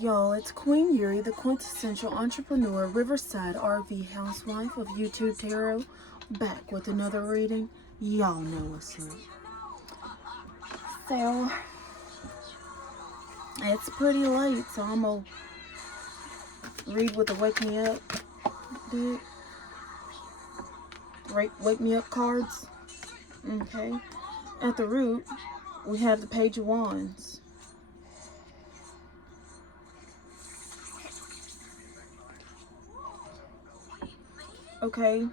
Y'all, it's Queen Yuri, the quintessential entrepreneur, Riverside RV housewife of YouTube Tarot, back with another reading. Y'all know what's up. So, it's pretty late, so I'm gonna read what the Wake Me Up did. Wake Me Up cards. Okay. At the root, we have the Page of Wands. Okay,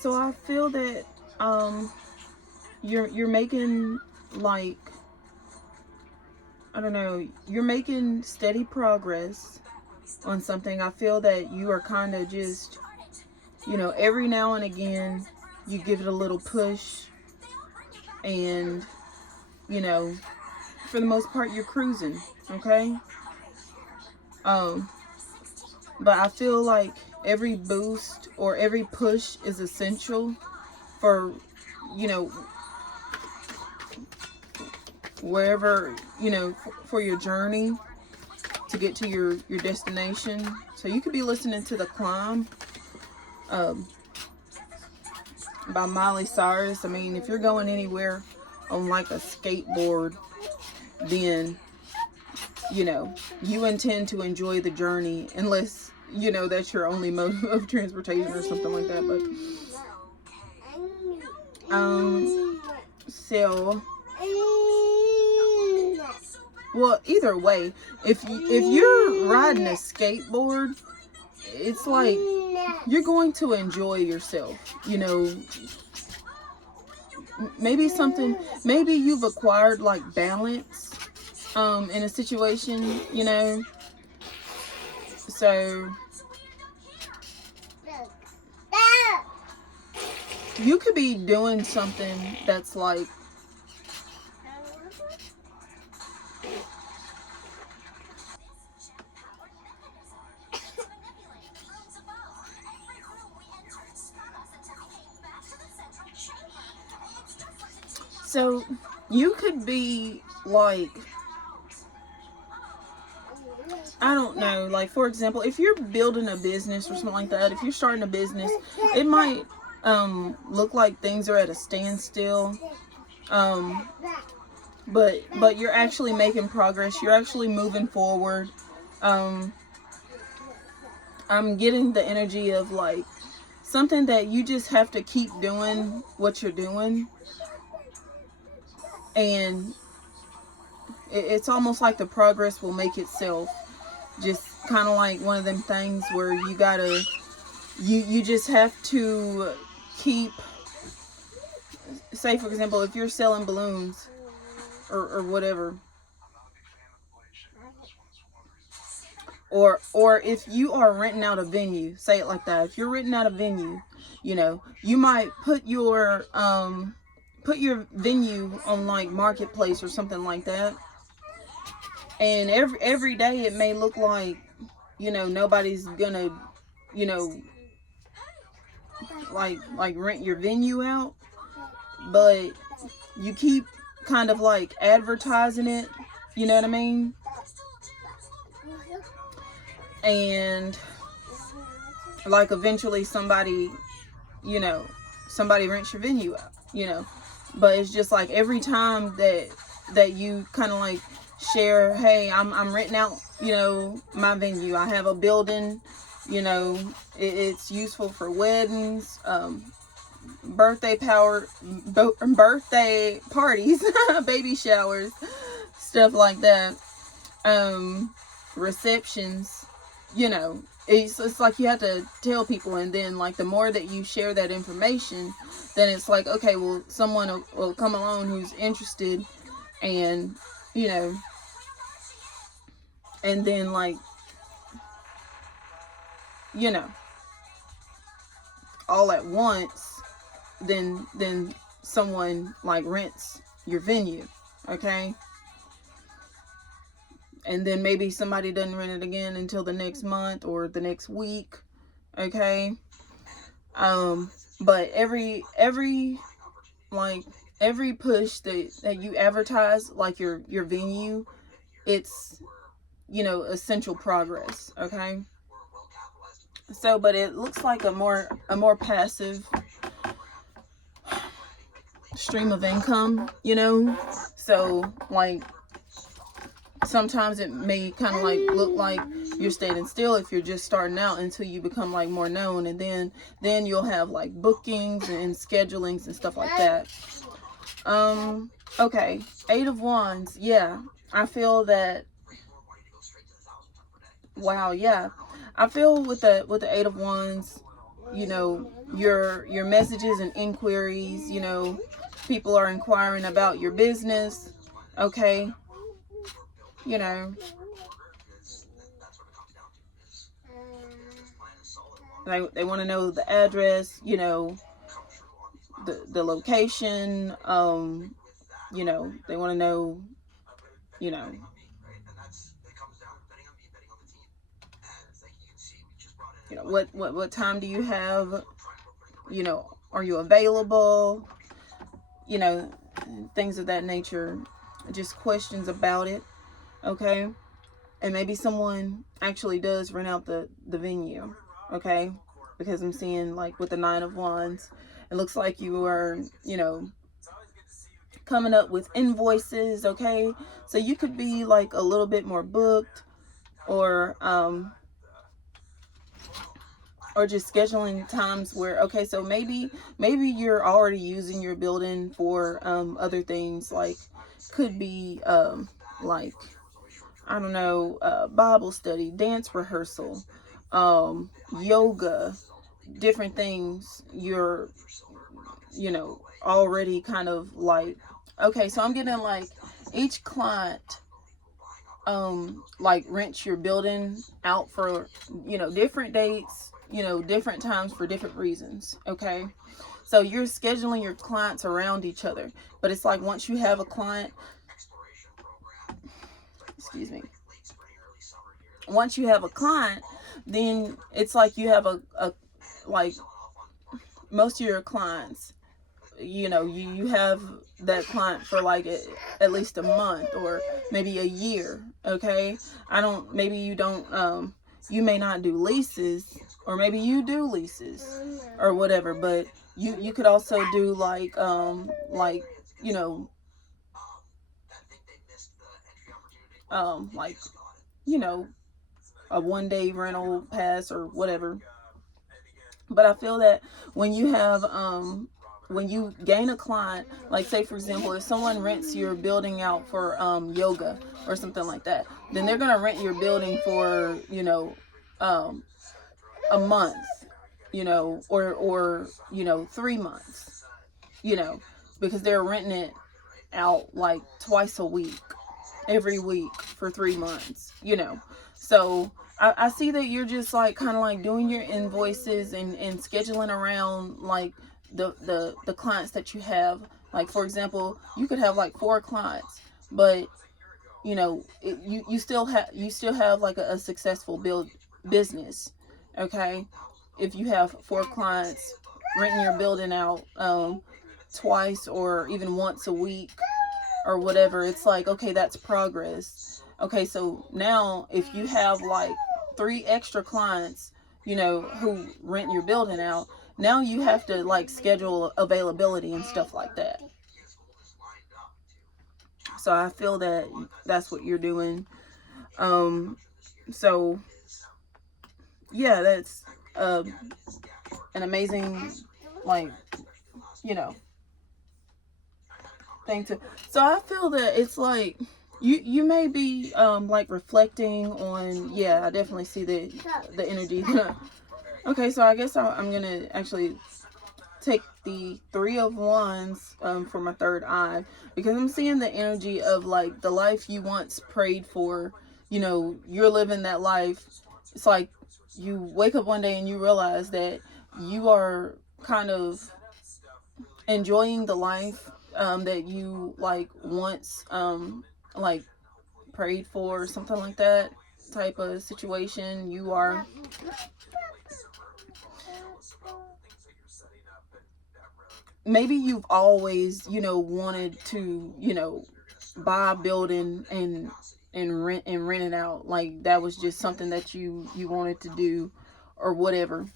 so I feel that you're making, like, I don't know, you're making steady progress on something. I feel that you are kind of just, every now and again you give it a little push, and for the most part you're cruising. Okay. But I feel like every boost or every push is essential for, wherever, for your journey to get to your destination. So you could be listening to The Climb by Miley Cyrus. I mean, if you're going anywhere on like a skateboard, then you intend to enjoy the journey, unless that's your only mode of transportation or something like that. But so, well, either way, if you're riding a skateboard, it's like you're going to enjoy yourself. Maybe you've acquired like balance in a situation, so you could be doing something that's like, so you could be like, I don't know, like, for example, if you're building a business or something like that, if you're starting a business, it might look like things are at a standstill, but you're actually making progress. You're actually moving forward. I'm getting the energy of like something that you just have to keep doing what you're doing, and it's almost like the progress will make itself. Just kind of like one of them things where you just have to keep, say for example, if you're selling balloons or whatever, or if you are renting out a venue, say it like that. If you're renting out a venue, you might put your venue on like Marketplace or something like that, and every day it may look like nobody's gonna like rent your venue out, but you keep kind of like advertising it, you know what I mean? And like eventually somebody rents your venue out, but it's just like every time that you kind of like share, hey, I'm renting out my venue, I have a building, it's useful for weddings, birthday parties, baby showers, stuff like that, receptions, it's like you have to tell people, and then like the more that you share that information, then it's like, okay, well, someone will come along who's interested, and and then like all at once, then someone like rents your venue, okay? And then maybe somebody doesn't rent it again until the next month or the next week, okay? But every push that you advertise, like your venue, it's essential progress. Okay. So, but it looks like a more passive stream of income, so like sometimes it may kind of like look like you're standing still if you're just starting out until you become like more known, and then you'll have like bookings and schedulings and stuff like that. Okay, 8 of Wands. Yeah, I feel that. Wow, yeah, I feel with the 8 of Wands, your messages and inquiries, people are inquiring about your business. Okay, you know they want to know the address, the location. They want to know, you know what time do you have, are you available, you know things of that nature, just questions about it. Okay, and maybe someone actually does rent out the venue. Okay, because I'm seeing like with the 9 of Wands, it looks like you are, coming up with invoices. Okay, so you could be like a little bit more booked, or just scheduling times where, okay, so maybe you're already using your building for other things, like could be like, I don't know, Bible study, dance rehearsal, yoga, different things. You're, already kind of like, okay, so I'm getting like each client like rents your building out for, different dates, different times for different reasons. Okay, so you're scheduling your clients around each other, but it's like once you have a client, excuse me, once you have a client, then it's like you have a like most of your clients, you have that client for like at least a month or maybe a year. Okay, maybe you don't, you may not do leases, or maybe you do leases or whatever, but you could also do like, you know like, you know a 1 day rental pass or whatever. But I feel that when you gain a client, like say for example, if someone rents your building out for yoga or something like that, then they're gonna rent your building for, um, a month, or 3 months, you know, because they're renting it out like twice a week, every week for 3 months, So I see that you're just like kind of like doing your invoices and scheduling around like the clients that you have. Like for example, you could have like 4 clients, but you still have like a successful business. Okay, if you have 4 clients renting your building out twice or even once a week or whatever, it's like, okay, that's progress. Okay, so now if you have like 3 extra clients, who rent your building out, now you have to like schedule availability and stuff like that. So I feel that that's what you're doing. So yeah, that's an amazing, like, you know thing to. So I feel that it's like you may be like reflecting on. Yeah, I definitely see the energy. Okay, so I guess I'm gonna actually take the 3 of Wands for my third eye, because I'm seeing the energy of like the life you once prayed for. You're living that life. It's like you wake up one day and you realize that you are kind of enjoying the life that you like once like prayed for, or something like that type of situation. You are, maybe you've always wanted to buy a building rent it out. Like that was just something that you wanted to do or whatever.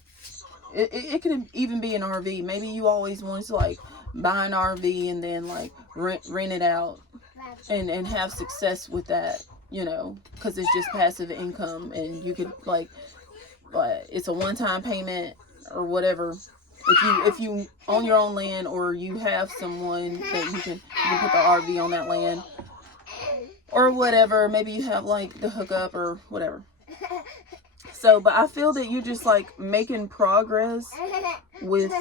It could even be an RV. Maybe you always wanted to like buy an RV and then like rent it out and have success with that, you know, because it's just passive income and you could like it's a one-time payment or whatever. If you own your own land or you have someone that you can put the RV on that land or whatever. Maybe you have like the hookup or whatever. So, but I feel that you're just like making progress with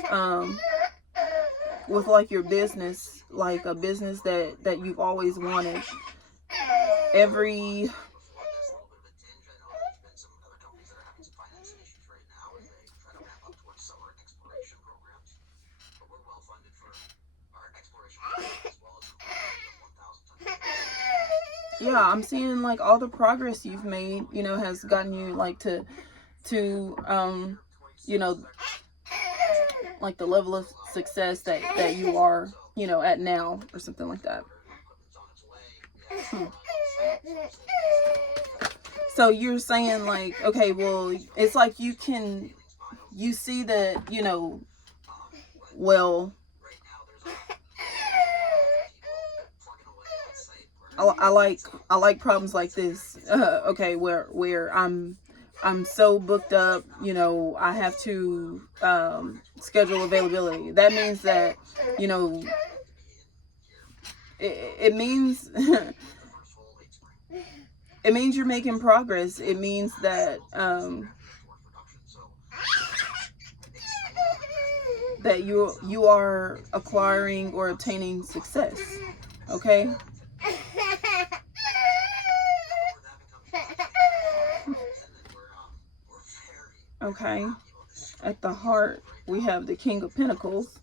like your business, like a business that you've always wanted. Every yeah, I'm seeing like all the progress you've made, you know, has gotten you like to you know, like the level of success that you are, you know, at now or something like that. So you're saying like, okay, well, it's like you see that, you know, well, I like problems like this. Okay, where I'm so booked up, you know, I have to schedule availability. That means that, you know, it means it means you're making progress. It means that that you are acquiring or obtaining success. Okay. Okay. At the heart, we have the King of Pentacles.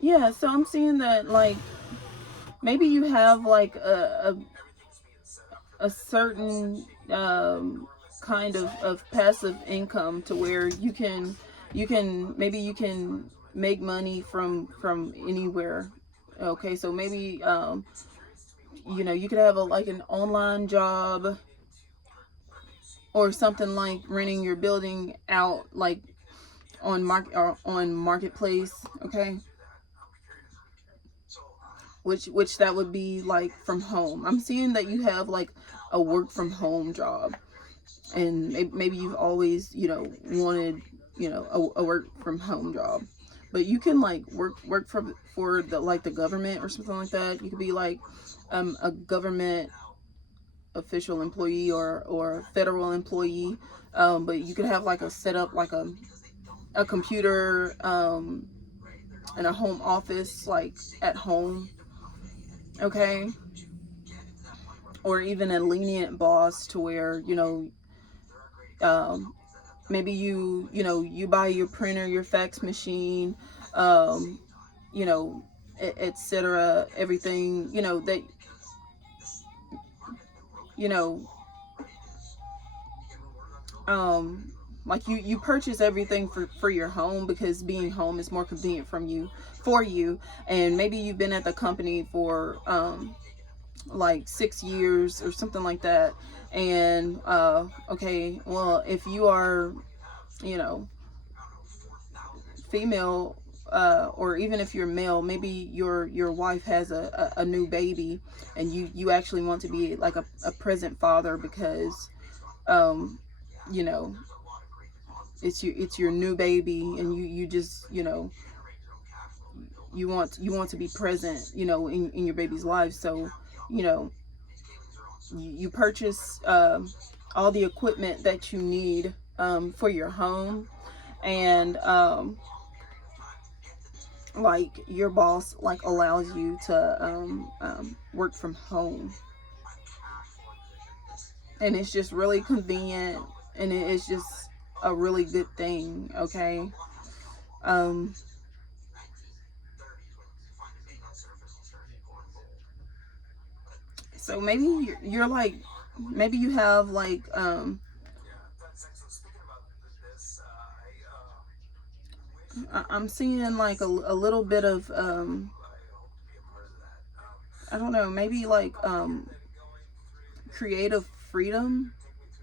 Yeah, so I'm seeing that like maybe you have like a certain kind of passive income to where maybe you can make money from anywhere. Okay, so maybe you know, you could have a like an online job or something like renting your building out like on marketplace. Okay, which that would be like from home. I'm seeing that you have like a work from home job, and maybe you've always, you know, wanted, you know, a work from home job, but you can like work for the like the government or something like that. You could be like a government official employee or a federal employee, but you could have like a setup like a computer and a home office like at home. Okay, or even a lenient boss to where, you know, maybe you know, you buy your printer, your fax machine, um, you know, etc. Everything, you know, that, you know, like you purchase everything for your home because being home is more convenient for you. And maybe you've been at the company for like 6 years or something like that. And okay, well, if you are, you know, female, or even if you're male, maybe your wife has a new baby, and you actually want to be like a present father because you know, it's your new baby, and you just, you know, you want to be present, you know, in your baby's life. So, you know, you purchase all the equipment that you need for your home. And like your boss like allows you to work from home, and it's just really convenient, and it's just a really good thing. Okay. um so maybe you're like maybe you have like I'm seeing like a little bit of I don't know, maybe like creative freedom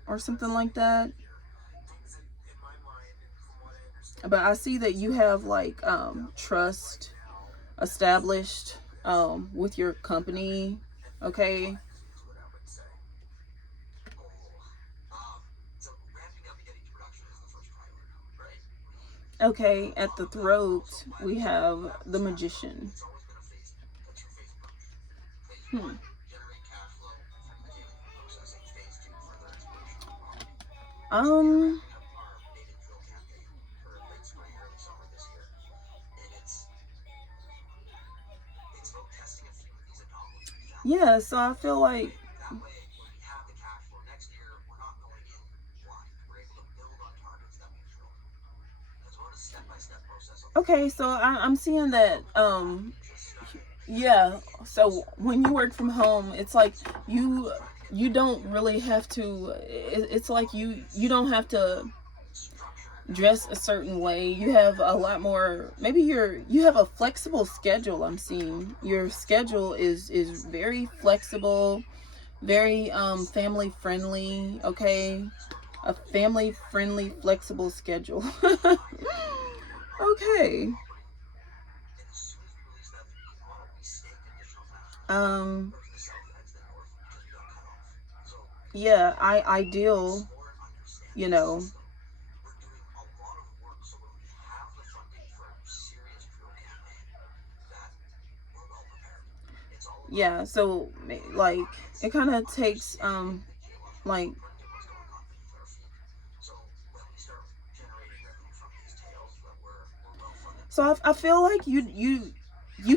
or something like that. But I see that you have like trust established with your company. Okay. Okay, at the throat we have the magician. Hmm. Um yeah, so I feel like okay, so I'm seeing that yeah, so when you work from home, it's like you you don't really have to it's like you don't have to dress a certain way. You have a lot more, maybe you have a flexible schedule. I'm seeing your schedule is very flexible, very family friendly. Okay, a family friendly flexible schedule. Okay. um yeah, I ideal, you know. Yeah, so like it kind of takes like so I feel like you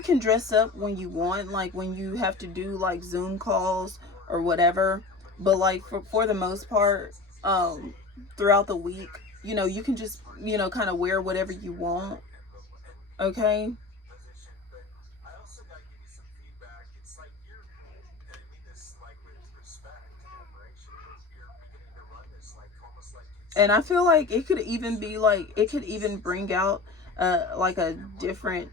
can dress up when you want, like when you have to do like Zoom calls or whatever. But like for the most part, throughout the week, you know, you can just kind of wear whatever you want. Okay. And I feel like it could even be like it could even bring out like a different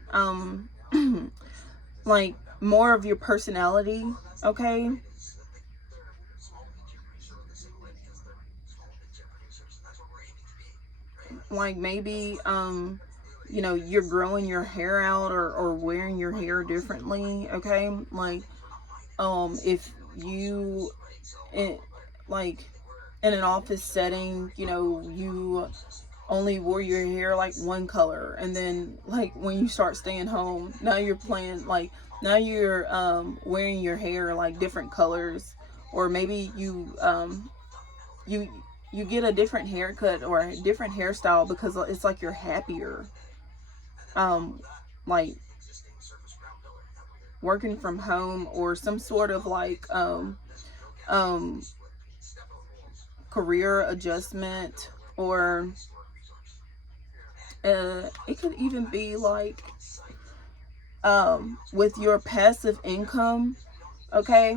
like more of your personality. Okay. Like maybe you're growing your hair out or wearing your hair differently. Okay. Like if you in, like in an office setting, you only wore your hair like one color, and then like when you start staying home, now you're playing like now you're wearing your hair like different colors. Or maybe you you get a different haircut or a different hairstyle because it's like you're happier, um like working from home, or some sort of like um career adjustment. Or it could even be like with your passive income. Okay.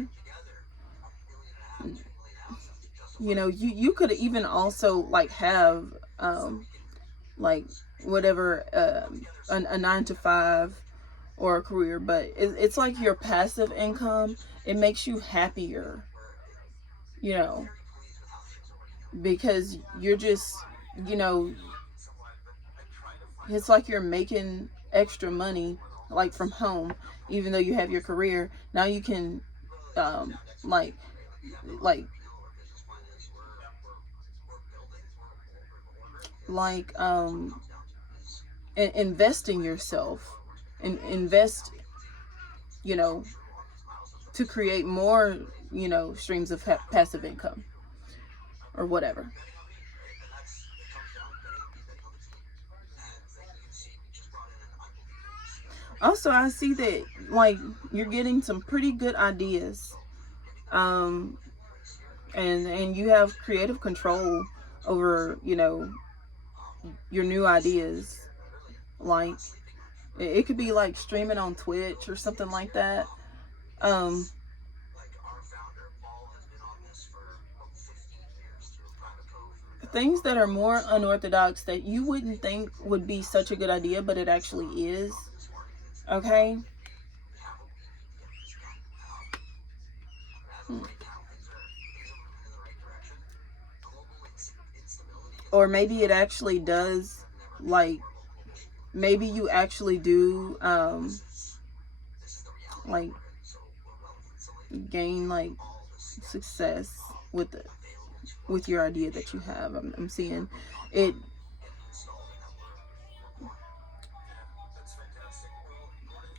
You could even also like have like whatever a 9 to 5 or a career, but it's like your passive income. It makes you happier, you know, because you're just, you know, it's like you're making extra money like from home, even though you have your career. Now you can um like like like invest in yourself and invest, you know, to create more, streams of passive income or whatever. Also, I see that like you're getting some pretty good ideas, um, and you have creative control over, your new ideas. Like it could be like streaming on Twitch or something like that. Um, things that are more unorthodox that you wouldn't think would be such a good idea, but it actually is. Okay? Or maybe it actually does, like, maybe you actually do, like, gain, like, success with your idea that you have. I'm seeing it.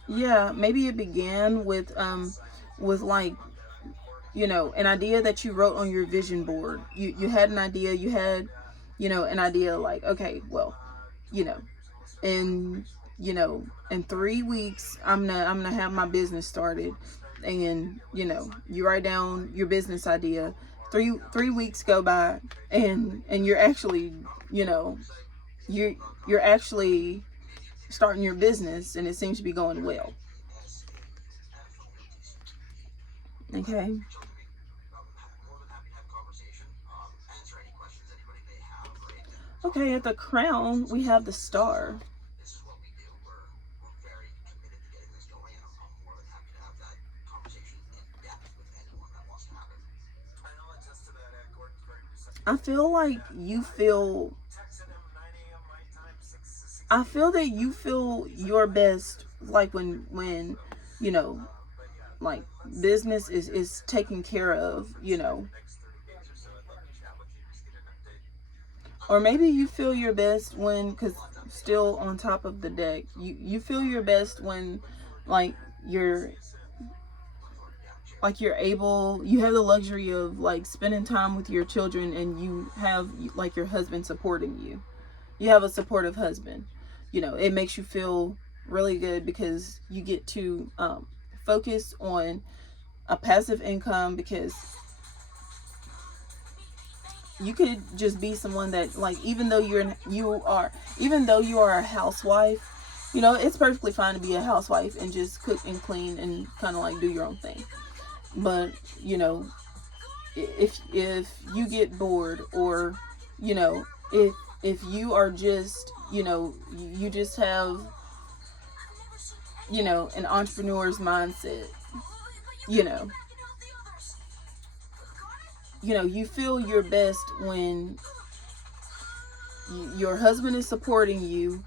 Yeah, maybe it began with like, an idea that you wrote on your vision board. You had an idea, you had, an idea like, okay, well, you know, in in 3 weeks I'm gonna have my business started. And you write down your business idea. Three weeks go by, and you're actually, you know, you're you're actually starting your business, and it seems to be going well. Okay. Okay, at the crown we have the star. I feel like you feel I feel that you feel your best, like when you know like business is taken care of, or maybe you feel your best when, because still on top of the deck, you feel your best when, like, you're you're able, you have the luxury of like spending time with your children, and you have like your husband supporting you. You have a supportive husband. It makes you feel really good because you get to focus on a passive income, because you could just be someone that, like, even though you are a housewife, it's perfectly fine to be a housewife and just cook and clean and kind of like do your own thing. But if you get bored, or if you are just, you just have, an entrepreneur's mindset, you know you feel your best when your husband is supporting you,